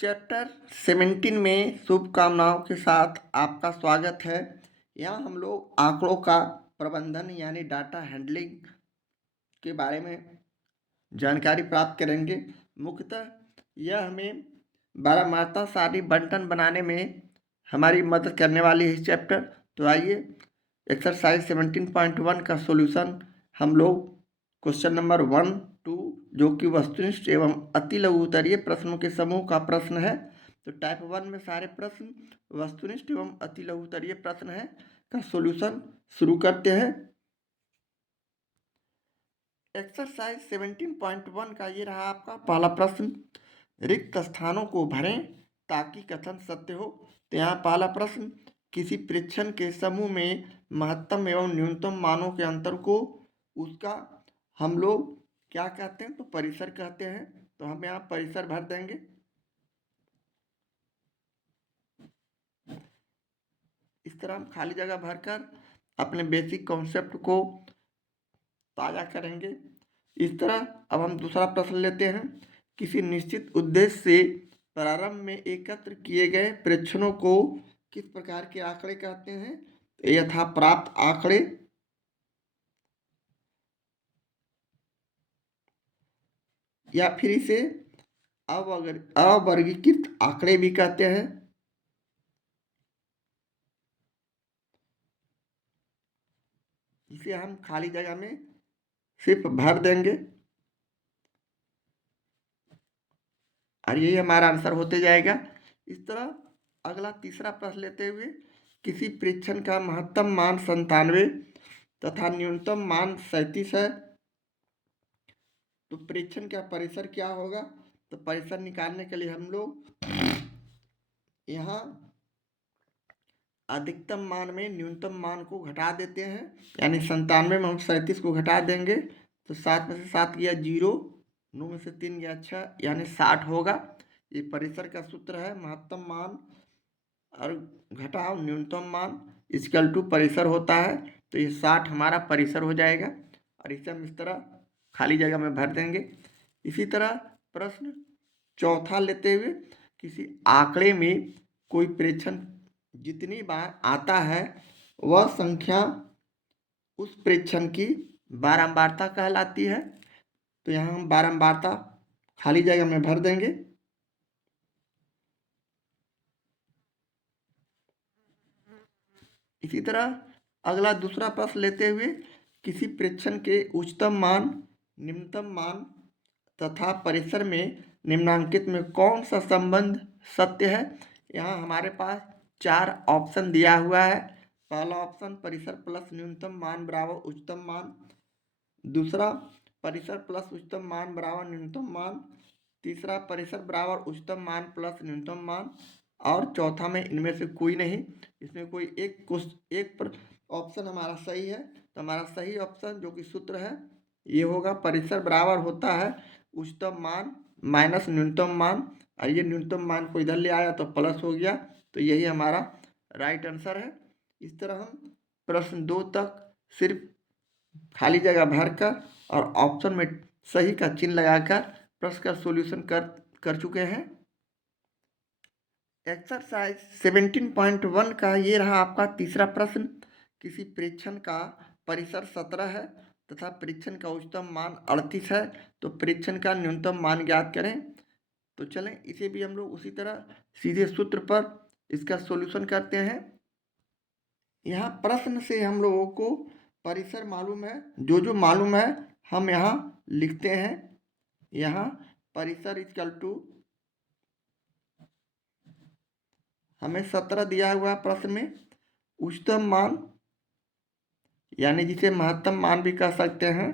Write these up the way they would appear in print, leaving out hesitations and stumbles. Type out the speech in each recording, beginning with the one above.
Chapter 17 में शुभकामनाओं के साथ आपका स्वागत है। यहाँ हम लोग आंकड़ों का प्रबंधन यानी डाटा हैंडलिंग के बारे में जानकारी प्राप्त करेंगे। मुख्यतः यह हमें बारहमासा सारणी बंटन बनाने में हमारी मदद करने वाली है इस चैप्टर। तो आइए एक्सरसाइज 17.1 का सॉल्यूशन हम लोग क्वेश्चन नंबर 1, 2 जो कि वस्तुनिष्ठ एवं अति लघु उत्तरीय प्रश्नों के समूह का प्रश्न है। तो टाइप 1 में सारे प्रश्न वस्तुनिष्ठ एवं अति लघु उत्तरीय प्रश्न है का सॉल्यूशन शुरू करते हैं। एक्सरसाइज 17.1 का ये रहा आपका पहला प्रश्न, रिक्त स्थानों को भरें ताकि कथन सत्य हो। तो यहाँ पहला प्रश्न, किसी परीक्षण के समूह में महत्तम एवं न्यूनतम मानों के अंतर को उसका हम लोग क्या कहते हैं? तो परिसर कहते हैं। तो हम यहाँ परिसर भर देंगे। इस तरह हम खाली जगह भरकर अपने बेसिक कॉन्सेप्ट को ताज़ा करेंगे। इस तरह अब हम दूसरा प्रश्न लेते हैं, किसी निश्चित उद्देश्य से प्रारंभ में एकत्र किए गए प्रेक्षणों को किस प्रकार के आंकड़े कहते हैं? यथा प्राप्त आंकड़े या फिर इसे अवर्गीकृत आंकड़े भी कहते हैं। इसे हम खाली जगह में सिर्फ भर देंगे और यही हमारा आंसर होते जाएगा। इस तरह अगला तीसरा प्रश्न लेते हुए, किसी परीक्षण का महत्तम मान 97 तथा न्यूनतम मान 37 है, तो परीक्षण का परिसर क्या होगा? तो परिसर निकालने के लिए हम लोग यहाँ अधिकतम मान में न्यूनतम मान को घटा देते हैं, यानी 97 में हम 37 को घटा देंगे तो 7 में से 7 गया 0, 9 में से 3 गया 6, यानी 60 होगा। ये परिसर का सूत्र है, महत्तम मान और घटाओ न्यूनतम मान इक्वल टू परिसर होता है। तो ये 60 हमारा परिसर हो जाएगा और इसे हम इस तरह खाली जगह में भर देंगे। इसी तरह प्रश्न चौथा लेते हुए, किसी आंकड़े में कोई प्रेक्षण जितनी बार आता है वह संख्या उस प्रेक्षण की बारंबारता कहलाती है। तो यहाँ हम बारंबारता खाली जगह में भर देंगे। इसी तरह अगला दूसरा प्रश्न लेते हुए, किसी प्रेक्षण के उच्चतम मान, निम्नतम मान तथा परिसर में निम्नांकित में कौन सा संबंध सत्य है? यहाँ हमारे पास 4 ऑप्शन दिया हुआ है। पहला ऑप्शन परिसर प्लस न्यूनतम मान बराबर उच्चतम मान, दूसरा परिसर प्लस उच्चतम मान बराबर न्यूनतम मान, तीसरा परिसर बराबर उच्चतम मान प्लस न्यूनतम मान, और चौथा में इनमें से कोई नहीं। इसमें कोई एक ऑप्शन हमारा सही है। तो हमारा सही ऑप्शन जो कि सूत्र है ये होगा, परिसर बराबर होता है उच्चतम मान माइनस न्यूनतम मान, और ये न्यूनतम मान को इधर ले आया तो प्लस हो गया। तो यही हमारा राइट आंसर है। इस तरह हम प्रश्न 2 तक सिर्फ खाली जगह भरकर और ऑप्शन में सही का चिन्ह लगाकर प्रश्न का सॉल्यूशन कर चुके हैं। एक्सरसाइज 17.1 का ये रहा आपका तीसरा प्रश्न, किसी परीक्षण का परिसर 17 है तथा परीक्षण का उच्चतम मान 38 है, तो परीक्षण का न्यूनतम मान ज्ञात करें। तो चलें इसे भी हम लोग उसी तरह सीधे सूत्र पर इसका सॉल्यूशन करते हैं। यहाँ प्रश्न से हम लोगों को परिसर मालूम है, जो मालूम है हम यहाँ लिखते हैं। यहाँ परिसर इक्वल टू हमें 17 दिया हुआ है प्रश्न में, उच्चतम मान यानी जिसे महत्तम मान भी कह सकते हैं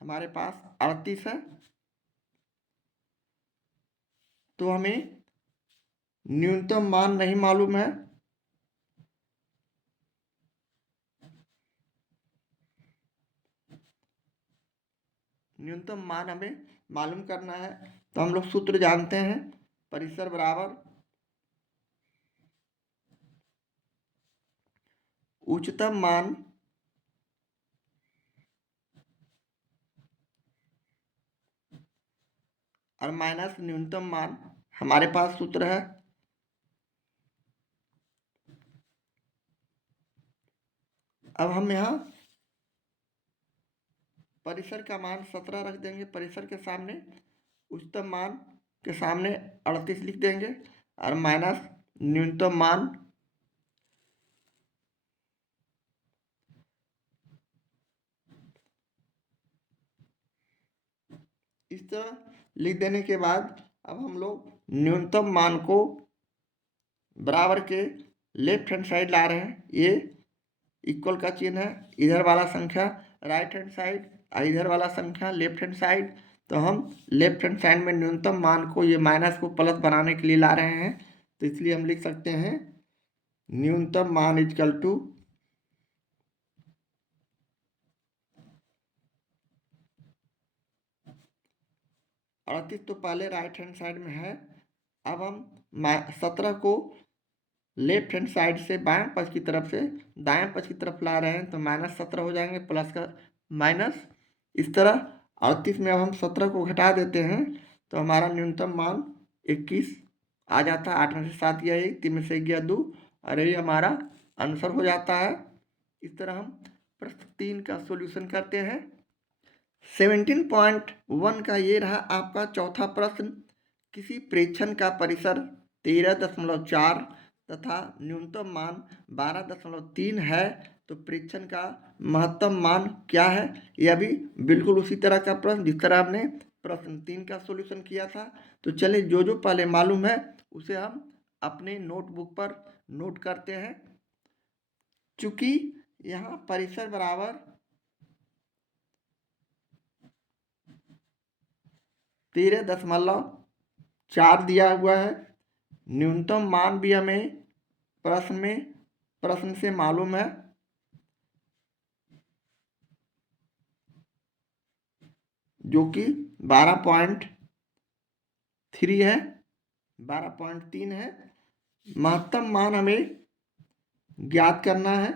हमारे पास 38 है। तो हमें न्यूनतम मान नहीं मालूम है, न्यूनतम मान हमें मालूम करना है। तो हम लोग सूत्र जानते हैं, परिसर बराबर उच्चतम मान और माइनस न्यूनतम मान हमारे पास सूत्र है, अब हम यहाँ परिसर का मान 17 रख देंगे, परिसर के सामने उच्चतम मान के सामने 38 लिख देंगे और माइनस न्यूनतम मान इस तरह लिख देने के बाद अब हम लोग न्यूनतम मान को बराबर के लेफ्ट हैंड साइड ला रहे हैं। ये इक्वल का चिन्ह है, इधर वाला संख्या राइट हैंड साइड और इधर वाला संख्या लेफ्ट हैंड साइड। तो हम लेफ्ट हैंड साइड में न्यूनतम मान को, ये माइनस को प्लस बनाने के लिए ला रहे हैं, तो इसलिए हम लिख सकते हैं न्यूनतम मान इक्वल टू अड़तीस, तो पहले राइट हैंड साइड में है। अब हम 17 को लेफ्ट हैंड साइड से बाएं पक्ष की तरफ से दाएं पक्ष की तरफ ला रहे हैं, तो -17 हो जाएंगे, प्लस का माइनस। इस तरह 38 में अब हम 17 को घटा देते हैं, तो हमारा न्यूनतम मान 21 आ जाता है। 8 में से 7 गया 1, 3 में से गया 2, और ये हमारा आंसर हो जाता है। इस तरह हम प्रश्न 3 का सॉल्यूशन करते हैं। 17.1 का ये रहा आपका चौथा प्रश्न। किसी प्रेक्षण का परिसर 13.4 तथा न्यूनतम मान 12.3 है, तो प्रेक्षण का महत्तम मान क्या है? यह भी बिल्कुल उसी तरह का प्रश्न जिस तरह हमने प्रश्न 3 का सॉल्यूशन किया था। तो चलिए जो जो पहले मालूम है उसे हम अपने नोटबुक पर नोट करते हैं। चूंकि यहाँ परिसर बराबर 13.4 दिया हुआ है, न्यूनतम मान भी हमें प्रश्न से मालूम है, जो कि 12.3 है, 12.3 है। महत्तम मान हमें ज्ञात करना है,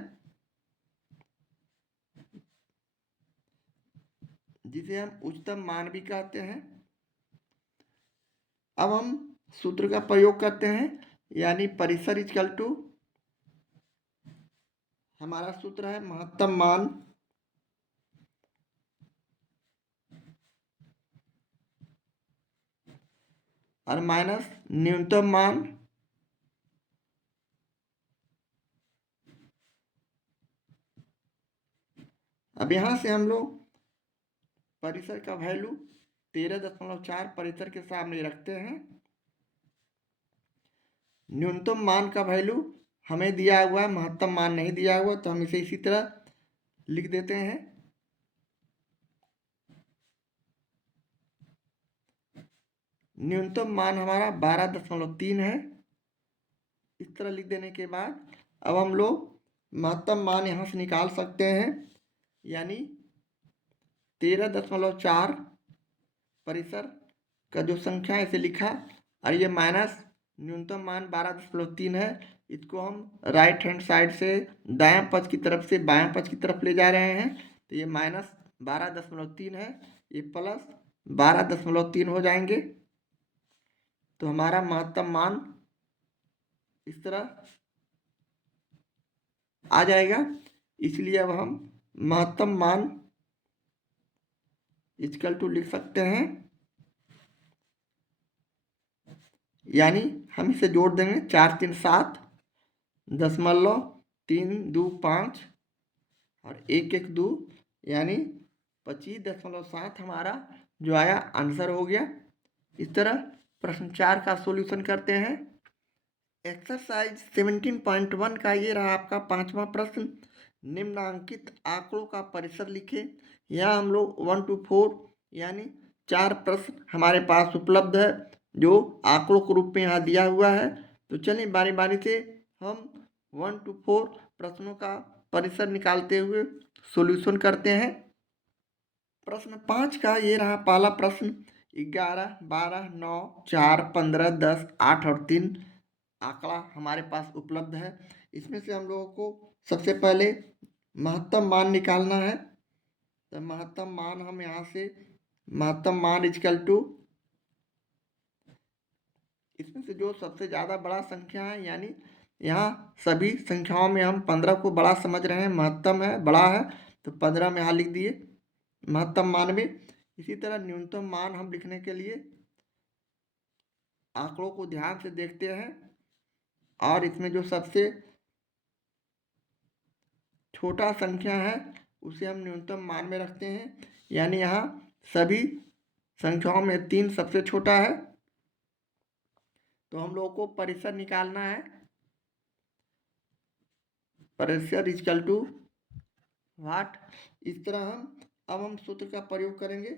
जिसे हम उच्चतम मान भी कहते हैं। अब हम सूत्र का प्रयोग करते हैं, यानी परिसर इक्वल टू, हमारा सूत्र है महत्तम मान और माइनस न्यूनतम मान अब यहाँ से हम लोग परिसर का वैल्यू 13.4 परिसर के सामने रखते हैं। न्यूनतम मान का वैल्यू हमें दिया हुआ है, महत्तम मान नहीं दिया हुआ, तो हम इसे इसी तरह लिख देते हैं। न्यूनतम मान हमारा 12.3 है। इस तरह लिख देने के बाद अब हम लोग महत्तम मान यहाँ से निकाल सकते हैं, यानी 13.4 परिसर का जो संख्या है इसे लिखा, और ये माइनस न्यूनतम मान 12.3 है। इसको हम राइट हैंड साइड से दाएं पक्ष की तरफ से बाएं पक्ष की तरफ ले जा रहे हैं, तो ये -12.3 है, ये प्लस 12.3 हो जाएंगे। तो हमारा महत्तम मान इस तरह आ जाएगा। इसलिए अब हम महत्तम मान इक्वल टू लिख सकते हैं, यानी हम इसे जोड़ देंगे 4 3 7 दशमलव 3 2 5 और 1 1 2, यानी 25.7 हमारा जो आया आंसर हो गया। इस तरह प्रश्न 4 का सॉल्यूशन करते हैं। एक्सरसाइज 17.1 का ये रहा आपका पांचवा प्रश्न। निम्नांकित आंकड़ों का परिसर लिखें। यहाँ हम लोग 1 to 4 यानी 4 प्रश्न हमारे पास उपलब्ध है, जो आंकड़ों के रूप में यहाँ दिया हुआ है। तो चलिए बारी बारी से हम 1 to 4 प्रश्नों का परिसर निकालते हुए सॉल्यूशन करते हैं। प्रश्न 5 का ये रहा पहला प्रश्न। 11 12 9 4 15 10 8 और 3 आंकड़ा हमारे पास उपलब्ध है। इसमें से हम लोगों को सबसे पहले महत्तम मान निकालना है। तो महत्तम मान हम यहाँ से महत्तम मान इक्वल टू इसमें से जो सबसे ज़्यादा बड़ा संख्या है, यानी यहाँ सभी संख्याओं में हम 15 को बड़ा समझ रहे हैं, महत्तम है, बड़ा है, तो 15 में यहाँ लिख दिए महत्तम मान में। इसी तरह न्यूनतम मान हम लिखने के लिए आंकड़ों को ध्यान से देखते हैं और इसमें जो सबसे छोटा संख्या है उसे हम न्यूनतम मान में रखते हैं, यानी यहाँ सभी संख्याओं में 3 सबसे छोटा है। तो हम लोगों को परिसर निकालना है। परिसर इक्वल टू वाट। इस तरह हम सूत्र का प्रयोग करेंगे,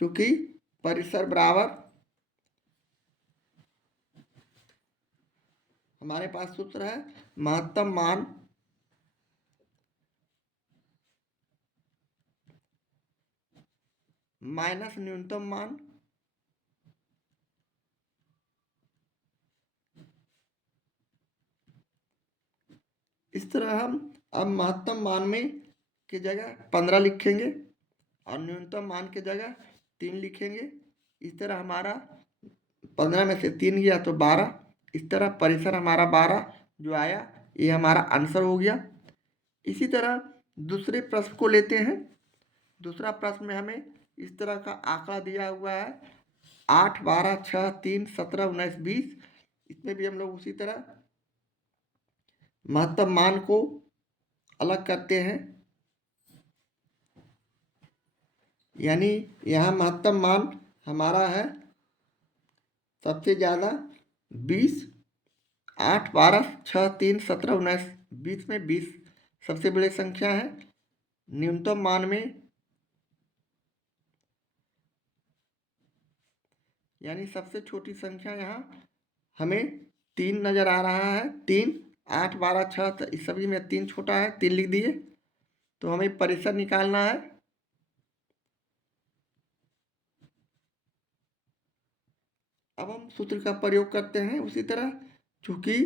क्योंकि परिसर बराबर हमारे पास सूत्र है महत्तम मान माइनस न्यूनतम मान इस तरह हम अब महत्तम मान में की जगह 15 लिखेंगे और न्यूनतम मान की जगह 3 लिखेंगे। इस तरह हमारा 15 में से 3 गया तो 12। इस तरह परिसर हमारा 12 जो आया, ये हमारा आंसर हो गया। इसी तरह दूसरे प्रश्न को लेते हैं। दूसरा प्रश्न में हमें इस तरह का आंकड़ा दिया हुआ है 8, 12, 6, 3, 17, 19, 20। इसमें भी हम लोग उसी तरह महत्तम मान को अलग करते हैं, यानी यहाँ महत्तम मान हमारा है सबसे ज़्यादा 20, 8, 12, 6, 3, 17, 19, 20 में 20 सबसे बड़ी संख्या है। न्यूनतम मान में यानी सबसे छोटी संख्या यहाँ हमें 3 नज़र आ रहा है। 3, 8, 12, 6 इस सभी में 3 छोटा है, 3 लिख दिए। तो हमें परिसर निकालना है। अब हम सूत्र का प्रयोग करते हैं उसी तरह, चूंकि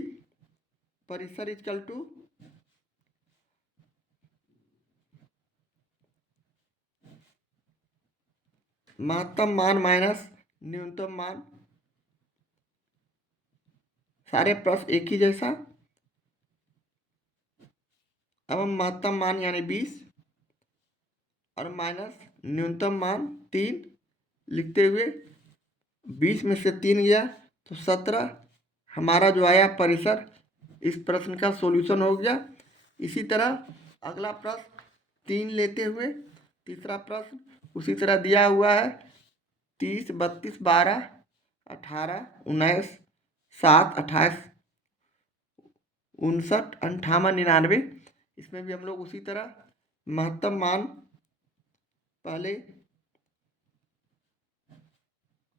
परिसर इक्वल टू महत्तम मान माइनस न्यूनतम मान। सारे प्रश्न एक ही जैसा। अब हम महत्तम मान यानी 20 और माइनस न्यूनतम मान 3 लिखते हुए 20 में से 3 गया तो 17 हमारा जो आया परिसर इस प्रश्न का सॉल्यूशन हो गया। इसी तरह अगला प्रश्न 3 लेते हुए तीसरा प्रश्न उसी तरह दिया हुआ है 30, 32, 12, 18, 19, 7, 28, 59, 58, 99। इसमें भी हम लोग उसी तरह महत्तम मान पहले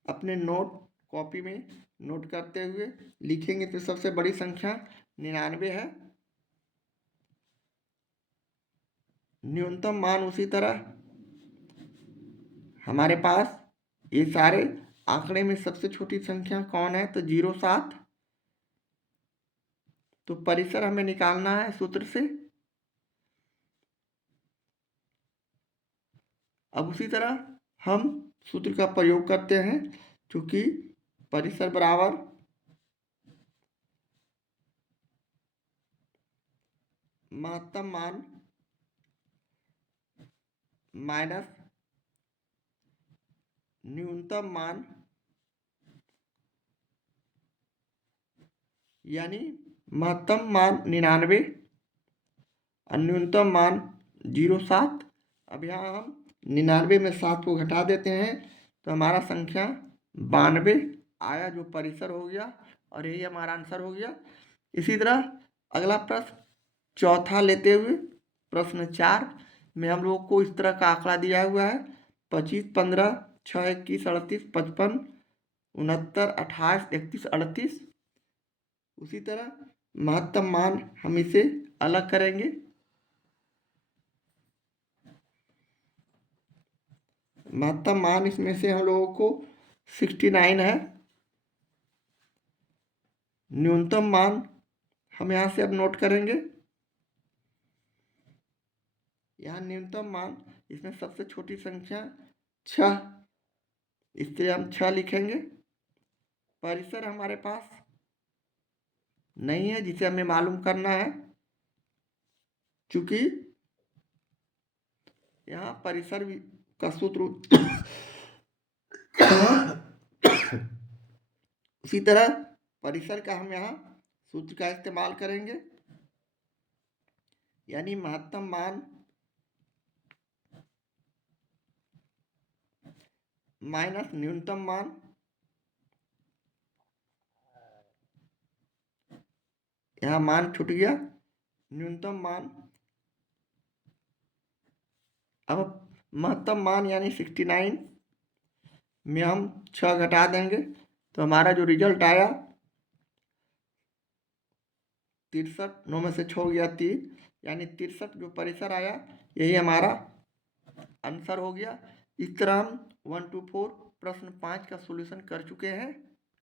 अपने नोट कॉपी में नोट करते हुए लिखेंगे। तो सबसे बड़ी संख्या 99 है। न्यूनतम मान उसी तरह हमारे पास ये सारे आंकड़े में सबसे छोटी संख्या कौन है, तो 07। तो परिसर हमें निकालना है सूत्र से। अब उसी तरह हम सूत्र का प्रयोग करते हैं, क्योंकि परिसर बराबर महत्तम मान माइनस न्यूनतम मान, यानी महत्तम मान 99 और न्यूनतम मान 07। अब यहाँ हम 99 में 7 को घटा देते हैं तो हमारा संख्या 92 आया, जो परिसर हो गया और यही हमारा आंसर हो गया। इसी तरह अगला प्रश्न चौथा लेते हुए प्रश्न 4 में हम लोग को इस तरह का आंकड़ा दिया हुआ है 25, 15, 6, 21, 38, 55, 69, 28, 31, 38। उसी तरह महत्तम मान हम इसे अलग करेंगे। महत्तम मान इसमें से हम लोगों को 69 है। न्यूनतम मान हम यहाँ से अब नोट करेंगे। यहाँ न्यूनतम मान इसमें सबसे छोटी संख्या 6, इससे हम 6 लिखेंगे। परिसर हमारे पास नहीं है जिसे हमें मालूम करना है, क्योंकि यहाँ परिसर का सूत्र उसी तरह परिसर का हम यहाँ सूत्र का इस्तेमाल करेंगे, यानी महत्तम मान माइनस न्यूनतम मान यहाँ मान छूट गया, न्यूनतम मान, अब महत्तम मान यानी 69 में हम 6 घटा देंगे तो हमारा जो रिजल्ट आया 63, 9 में से 6 गया 3, यानी 63 जो परिसर आया यही हमारा आंसर हो गया। इस तरह हम 1 to 4 प्रश्न 5 का सॉल्यूशन कर चुके हैं।